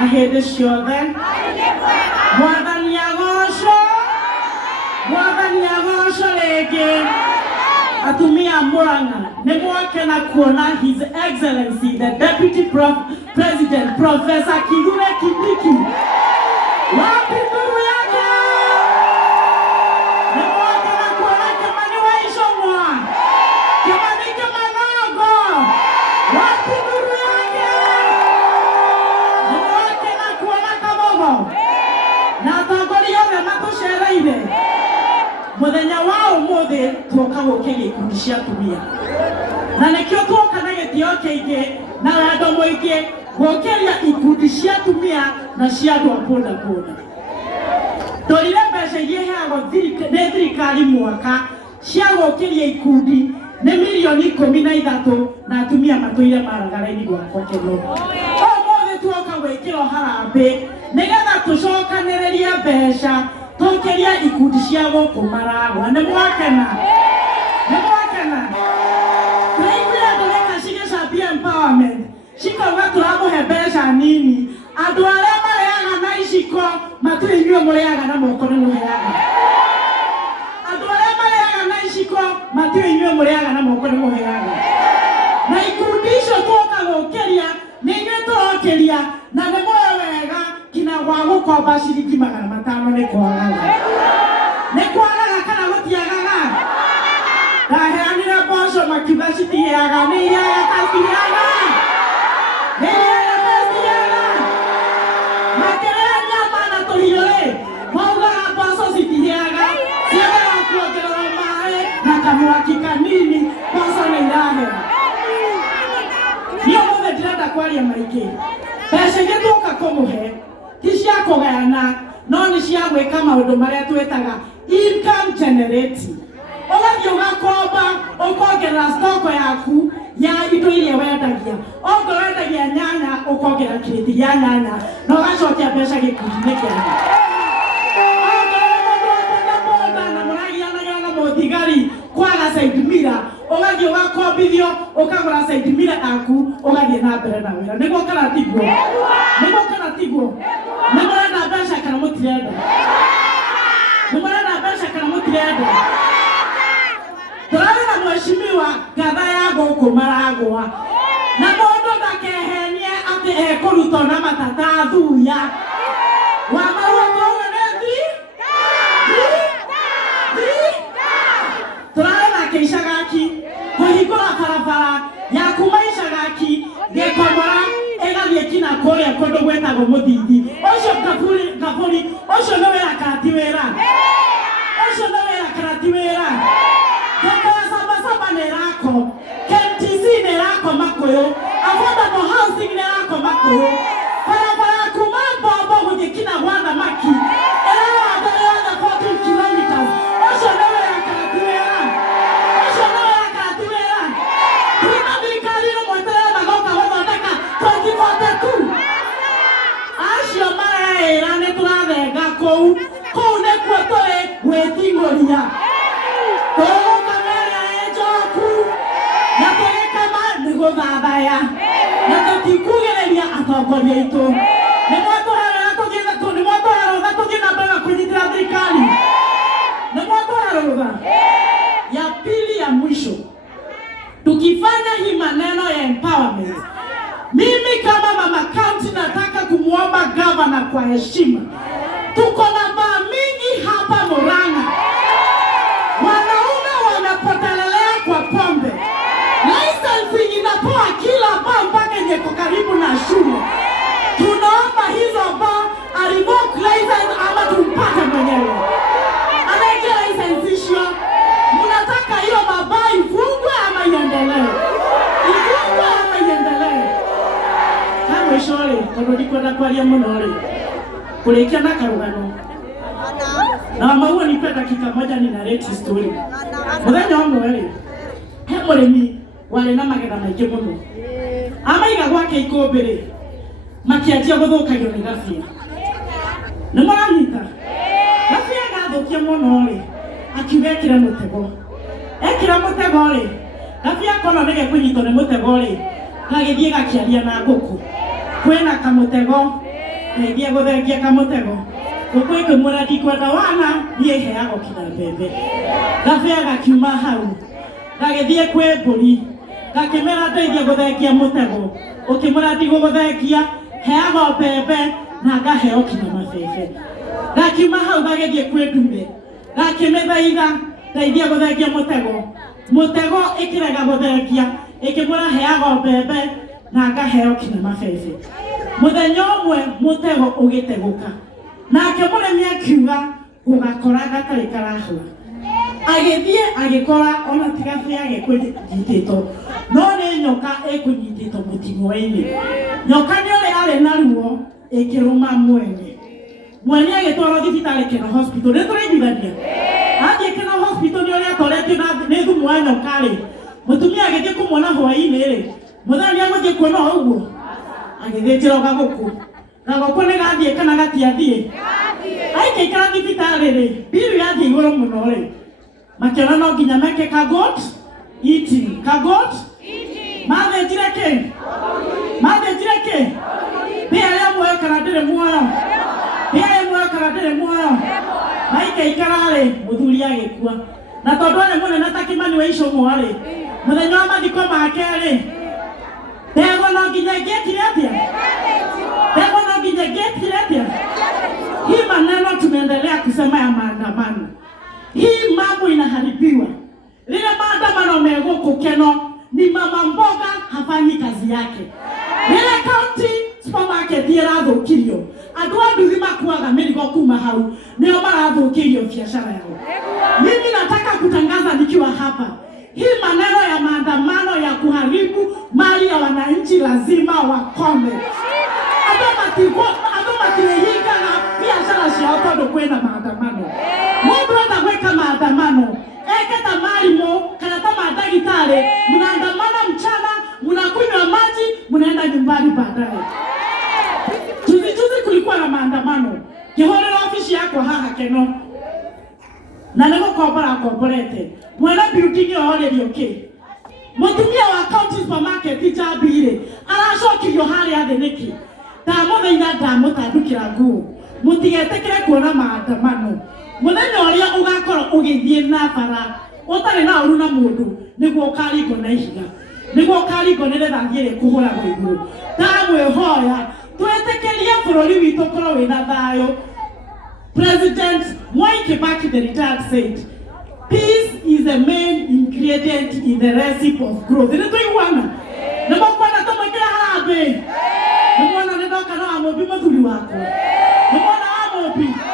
na hĩndĩ ciothe. Mwathani agocwo rĩngĩ. Atumia Murang'a nĩ mwakena kuona His Excellency the Deputy President Professor Kithure Kindiki. Wapi nuru yake? Nĩ mwakena kuona Kimani wa Ichung'wa. Kimani Kĩmanogo. Wapi nuru yake? Nĩ mwakena kuona Kabogo. Na atongoria othe matũcereire. Muthenya wa umuthi tuoka gũkĩria ikundi cia atumia. Na nĩkĩo tuoka na gĩtĩo kĩingĩ na wendo mũingĩ gũkĩria ikundi cia atumia na cia andũ a boda boda. Tũrire mbeca iria iheagwo nĩ thirikari mwaka cia gũkĩria ikundi nĩ milioni 13 na atumia matũire maraga raini gwakwa Keno. Ũmũthĩ tuoka gwĩkĩra harambĩ nĩgetha tũcokanĩrĩrie mbeca tũkĩria ikundi cia gũkũ Maragwa. Nĩ mwakena? Nĩ mwakena? Tũraiguire andũ reka cigĩcambia empowerment cikauga tũramũhe mbeca nini. Andũ arĩa mareaga na iciko matiũĩ inyuĩ mũreaga na moko nĩ mũheaga. Andũ arĩa mareaga na iciko matiũĩ inyuĩ mũreaga na moko nĩ mũheaga. Na ikundi icio tuoka gũkĩria nĩ inyuĩ tũrokĩria na nĩ mũoyo wega kina gwa gũkomba ciringi 500 nĩ kwagaga. Nĩ kwagaga kana gũtiagaga? Ndaheanire mboco makiuga citiheaga. Nĩ iheaga kana citiheaga? Nĩ iheaga kana citiheaga? Makĩrĩa nyama na tũhiũ rĩ maugaga mboco citiheaga. Ciendaga kuongererwo maĩ na kamwaki kanini mboco nĩ irahera. Niĩ ũmũthĩ ndirenda kwaria maingĩ. Mbeca iria tuoka kũmũhe ti cia kũgayana no nĩ cia gwĩka maũndũ marĩa twĩtaga income generating. Ũgathiĩ ũgakomba ũkongerera stoko yaku ya indo iria wendagia. Ongorwo wendagia nyanya ũkongerera kirĩti gĩa nyanya na ũgacokia mbeca gĩkundi-inĩ kĩaku. Ongorwo mũndũ wa bodaboda na mũragianaga na mũthigari kwaga side mirror ũgathiĩ ũgakombithio ũkagũra side mirror yaku ũgathiĩ na mbere na wĩra. Nĩguo kana tiguo? Nĩguo kana tiguo? Nĩ mũrenda mbeca kana mũtirenda? Nĩ mũrenda mbeca kana mũtirenda? Tũrarĩ na mheshimiwa gatha ya gũkũ Maragwa na mũndũ ndakehenie atĩ ekũrutwo na matata thuya. Wa marua tũrauga nĩ thi? Tũrarĩ na Kĩicagaki kũhingũra barabara ya kuma Icagaki Gĩkomora ĩgathiĩ kinya kũrĩa kũndũ gwĩtagwo Mũthithi. Ũcio Ngabũri ũcio nĩ wĩra kana ti wĩra? Ũcio nĩ wĩra kana ti wĩra? Thoko ya Sabasaba nĩ ĩrako, KMTC nĩ ĩrako Makũyũ, affordable housing nĩ ĩrako Makũyũ, barabara ya kuma Mbombo gũthiĩ kinya gwa Thamaki ĩrarora 14 kilometers. Ũcio nĩ wĩra kana ti wĩra? Ũcio nĩ wĩra kana ti wĩra? Tũrĩma thirikari ĩno mweterere magoka gũthondeka 2042. Acio mareĩra nĩ tũrathenga kũu nĩkuo tũrĩ gwĩting'ũria. Tũgũka mĩena ĩ njoku na tũgĩkama nĩ gũthathaya na tũtikugĩrĩria atongoria aitũ. Nĩ mwatũhe rũtha tũthiĩ na mbere kũnyitĩra thirikari? Nĩ mwatũhe rũtha? Ya pili ya mwisho, tukifanya hii maneno ya empowerment, mimi kama mama county nataka kumuomba governor kwa heshima. Tuko na baa mingi hapa Murang'a. Wanaume wanapotelelea kwa pombe. Licensing inapoa kila baa mpaka yenye karibu na shule. Tunaomba hizo baa revoke license ama tumpate mwenyewe. Anaje license hiyo? Mnataka hiyo mabaa ifungwe ama iendelee? Ifungwe ama iendelee? Kama shule, kwa ndikwenda kwaria muno ri. Kulekia na karugano. Na maua nipe dakika moja ni narrate story. Muthenya ũmwe rĩ, he mũrĩmi warĩ na magetha maingĩ mũno. Amaiga gwake ikũmbĩ rĩ, makĩanjia gũthũkagio nĩ gabia. Nĩ mũranyita? Gabia gathũkia mũno rĩ, akiuga ekĩre mũtego. Ekĩra mũtego rĩ, gabia kono nĩ gekũnyitwo nĩ mũtego rĩ, gagĩthiĩ gakĩaria na ngũkũ. Kwĩna kamũtego ndeithia guthengia kamutego ukwe kumuradi kwenda wana nie heago kina mbembe gabea gakiuma hau gagithie kwe mburi gakimera ndeithia guthengia mutego ukimuradi guthengia heago mbembe na gaheo kina mabebe gakiuma hau gagithie kwe ndume gakimethaitha ndeithia guthengia mutego ikirega guthengia ikimura heago mbembe na gaheo kina mabebe muthenya umwe mutego ugiteguka nake muremi akiuga gugakora gatari karahwa agithie agikora ona tigathia agikunyitito no ni nyoka ekunyitito muting'oini nyoka ni ore are na ruo ikiruma mwene agitwara thibitari Kena Hospital ni turigithania athie Kena Hospital ni ore atoretio na ni thumu wa nyoka ri mutumia agithie kumwona hwaini ri muthenya aguthie kuona uguo agithĩnjĩra gaguku gaguku nĩ gathiĩ kana gatiathiĩ aikara thibitari rĩ biru yathiĩ igũrũ mũno rĩ makĩona no nginya meke kagot eating mathĩnjire kĩ pia arĩa muoyo kana ndĩrĩ muoyo maikaikara rĩ mũthuri agĩkua na tondũ arĩ mũnene ta Kimani wa Icũng'wa rĩ mũthenya wa mathiko make rĩ Dego no nginya getire atia. Hii maneno tunaendelea kusema ya maandamano. Hii mambo inaharibiwa. Lile maandamano megoko Keno ni mama mboga hafanyi kazi yake. Lile county supermarket irathũkirio. Andũ a nduthi makuaga mĩrigo kuma hau. Nĩo marathũkirio biashara yao. Mimi nataka kutangaza nikiwa hapa. Hii maneno ya maandamano ya kuharibu mali ya wananchi lazima wakome. Adoma tirehiga na biashara ciao tondũ kwĩna maandamano. Mũndũ enda gwĩka maandamano eketa marimo kana ta madagitari mnaandamana mchana mnakunywa maji mnaenda nyumbani baadaye. Juzi kulikuwa na maandamano. Kihorera ofisi yako haha Keno. Na leo komborete mwena building yorerio ki mutumia wa county supermarket ijabire aracokirio hari atheneki ndamuthaitha ndamutandukira nguo mutigetekere kuona maandamano muthenya uria ugakorwo ugithie na bara utari na uru na mundu niguo ukaringo na ihiga niguo ukaringo nirethathire kuhura iguru ndamwihoya twetekerie bururi witu korwo wina thayo. President Mwai Kibaki, the retired, said, peace is the main ingredient in the recipe of growth. Is it doing one? Never wanna to make it happen. Never wanna to make it happen. Never wanna to make it happen.